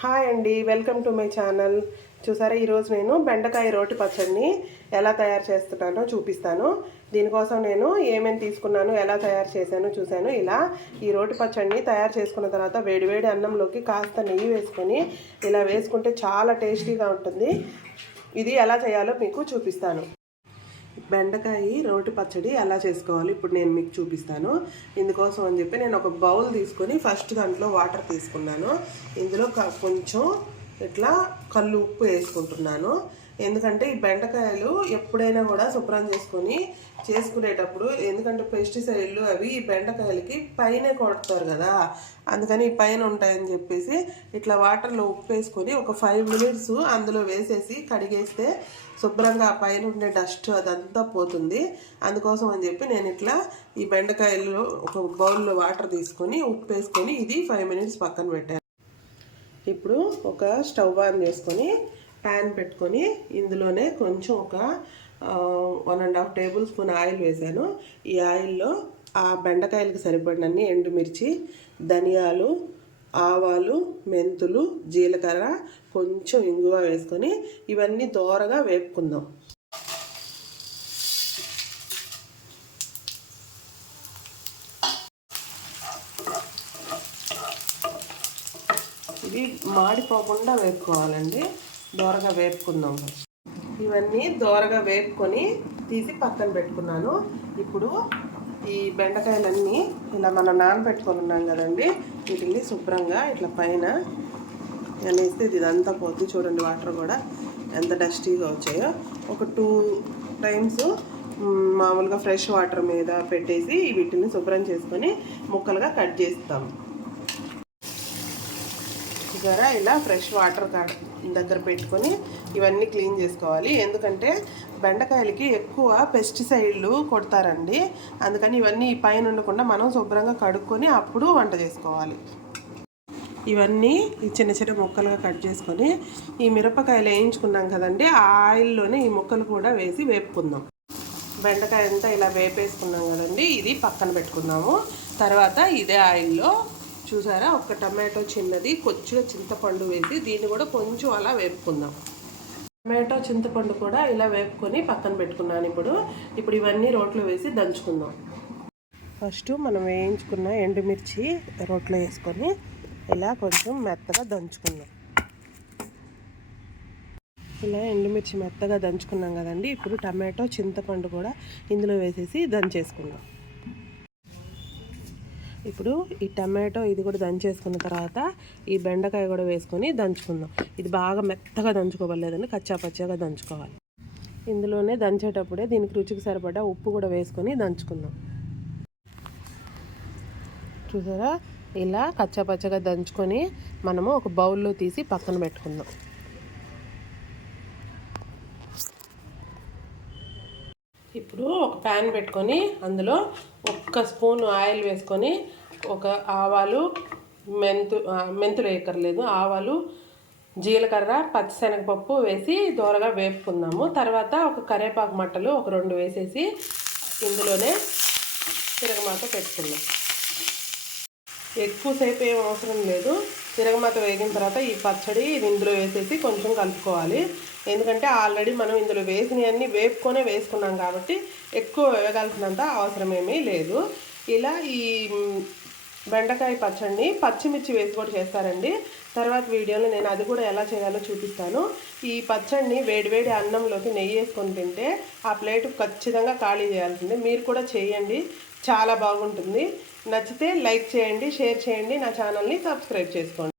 Hi అండి, welcome to my channel. చూసారా, ఈరోజు నేను బెండకాయ రోటి పచ్చడిని ఎలా తయారు చేస్తున్నానో చూపిస్తాను. దీనికోసం నేను ఏమేమి తీసుకున్నాను, ఎలా తయారు చేశాను చూశాను. ఇలా ఈ రోటి పచ్చడిని తయారు చేసుకున్న తర్వాత వేడివేడి అన్నంలోకి కాస్త నెయ్యి వేసుకొని ఇలా వేసుకుంటే చాలా టేస్టీగా ఉంటుంది. ఇది ఎలా చేయాలో మీకు చూపిస్తాను. బెండకాయ రోటి పచ్చడి ఎలా చేసుకోవాలి ఇప్పుడు నేను మీకు చూపిస్తాను. ఇందుకోసం అని చెప్పి నేను ఒక బౌల్ తీసుకొని ఫస్ట్ దాంట్లో వాటర్ తీసుకున్నాను. ఇందులో కొంచెం ఇట్లా కల్లు ఉప్పు వేసుకుంటున్నాను. ఎందుకంటే ఈ బెండకాయలు ఎప్పుడైనా కూడా శుభ్రం చేసుకునేటప్పుడు, ఎందుకంటే పెస్టిసైడ్లు అవి ఈ బెండకాయలకి పైనే కొడతారు కదా, అందుకని ఈ పైన ఉంటాయని చెప్పేసి ఇట్లా వాటర్లో ఉప్పు వేసుకొని ఒక 5 minutes అందులో వేసేసి కడిగేస్తే శుభ్రంగా ఆ పైన ఉండే డస్ట్ అదంతా పోతుంది. అందుకోసం అని చెప్పి నేను ఇట్లా ఈ బెండకాయలు ఒక బౌల్లో వాటర్ తీసుకొని ఉప్పు వేసుకొని ఇది 5 minutes పక్కన పెట్టాను. ఇప్పుడు ఒక స్టవ్ ఆన్ చేసుకొని ప్యాన్ పెట్టుకొని ఇందులోనే కొంచెం ఒక 1.5 tablespoon ఆయిల్ వేసాను. ఈ ఆయిల్లో ఆ బెండకాయలకు సరిపడినన్ని ఎండుమిర్చి, ధనియాలు, ఆవాలు, మెంతులు, జీలకర్ర, కొంచెం ఇంగువ వేసుకొని ఇవన్నీ దోరగా వేపుకుందాం. ఇవి మాడిపోకుండా వేపుకోవాలండి, దోరగా వేపుకుందాం. ఇవన్నీ దోరగా వేపుకొని తీసి పక్కన పెట్టుకున్నాను. ఇప్పుడు ఈ బెండకాయలన్నీ ఇలా మనం నానబెట్టుకొని ఉన్నాం కదండి, వీటిని శుభ్రంగా ఇట్లా పైన అనేస్తే ఇదంతా పోద్ది. చూడండి, వాటర్ కూడా ఎంత డస్టీగా వచ్చాయో. ఒక 2 times మామూలుగా ఫ్రెష్ వాటర్ మీద పెట్టేసి వీటిని శుభ్రం చేసుకొని ముక్కలుగా కట్ చేస్తాము. చూసారా, ఇలా ఫ్రెష్ వాటర్ దగ్గర పెట్టుకొని ఇవన్నీ క్లీన్ చేసుకోవాలి. ఎందుకంటే బెండకాయలకి ఎక్కువ పెస్టిసైడ్లు కొడతారండి, అందుకని ఇవన్నీ ఈ పైన ఉండకుండా మనం శుభ్రంగా కడుక్కొని అప్పుడు వంట చేసుకోవాలి. ఇవన్నీ ఈ చిన్న చిన్న ముక్కలుగా కట్ చేసుకొని ఈ మిరపకాయలు వేయించుకున్నాం కదండి, ఆ ఆయిల్లోనే ఈ ముక్కలు కూడా వేసి వేపుకుందాం. బెండకాయ అంతా ఇలా వేపేసుకున్నాం కదండి, ఇది పక్కన పెట్టుకుందాము. తర్వాత ఇదే ఆయిల్లో చూసారా, ఒక టమాటో చిన్నది, కొంచెం చింతపండు వేసి దీన్ని కూడా కొంచెం అలా వేపుకుందాం. టమాటో చింతపండు కూడా ఇలా వేపుకొని పక్కన పెట్టుకున్నాను. ఇప్పుడు ఇవన్నీ రోట్లో వేసి దంచుకుందాం. ఫస్ట్ మనం వేయించుకున్న ఎండుమిర్చి రోట్లో వేసుకొని ఇలా కొంచెం మెత్తగా దంచుకుందాం. ఇలా ఎండుమిర్చి మెత్తగా దంచుకున్నాం కదండి, ఇప్పుడు టమాటో చింతపండు కూడా ఇందులో వేసేసి దంచేసుకుందాం. ఇప్పుడు ఈ టమాటో ఇది కూడా దంచేసుకున్న తర్వాత ఈ బెండకాయ కూడా వేసుకొని దంచుకుందాం. ఇది బాగా మెత్తగా దంచుకోవలేదండి, కచ్చా పచ్చాగా దంచుకోవాలి. ఇందులోనే దంచేటప్పుడే దీనికి రుచికి సరిపడా ఉప్పు కూడా వేసుకొని దంచుకుందాం. చూసారా, ఇలా కచ్చా పచ్చగా దంచుకొని మనము ఒక బౌల్లో తీసి పక్కన పెట్టుకుందాం. ఇప్పుడు ఒక ప్యాన్ పెట్టుకొని అందులో 1 స్పూన్ ఆయిల్ వేసుకొని ఒక ఆవాలు, మెంతులు వేయక్కర్లేదు, ఆవాలు, జీలకర్ర, పచ్చిశనగపప్పు వేసి దోరగా వేపుకుందాము. తర్వాత ఒక కరివేపాకు మట్టలు ఒక 2 వేసేసి ఇందులోనే తిరగమాత పెట్టుకుందాం. ఎక్కువసేపు ఏం అవసరం లేదు. తిరగమాత వేగిన తర్వాత ఈ పచ్చడి ఇందులో వేసేసి కొంచెం కలుపుకోవాలి. ఎందుకంటే ఆల్రెడీ మనం ఇందులో వేసినవన్నీ వేపుకొనే వేసుకున్నాం కాబట్టి ఎక్కువ వేగాల్సినంత అవసరం ఏమీ లేదు. ఇలా ఈ బెండకాయ పచ్చడిని పచ్చిమిర్చి వేసి కూడా చేస్తారండి. తర్వాత వీడియోలో నేను అది కూడా ఎలా చేయాలో చూపిస్తాను. ఈ పచ్చడిని వేడివేడి అన్నంలోకి నెయ్యి వేసుకొని తింటే ఆ ప్లేటు ఖచ్చితంగా ఖాళీ చేయాల్సిందే. మీరు కూడా చేయండి, చాలా బాగుంటుంది. నచ్చితే లైక్ చేయండి, షేర్ చేయండి, నా ఛానల్ని సబ్స్క్రైబ్ చేసుకోండి.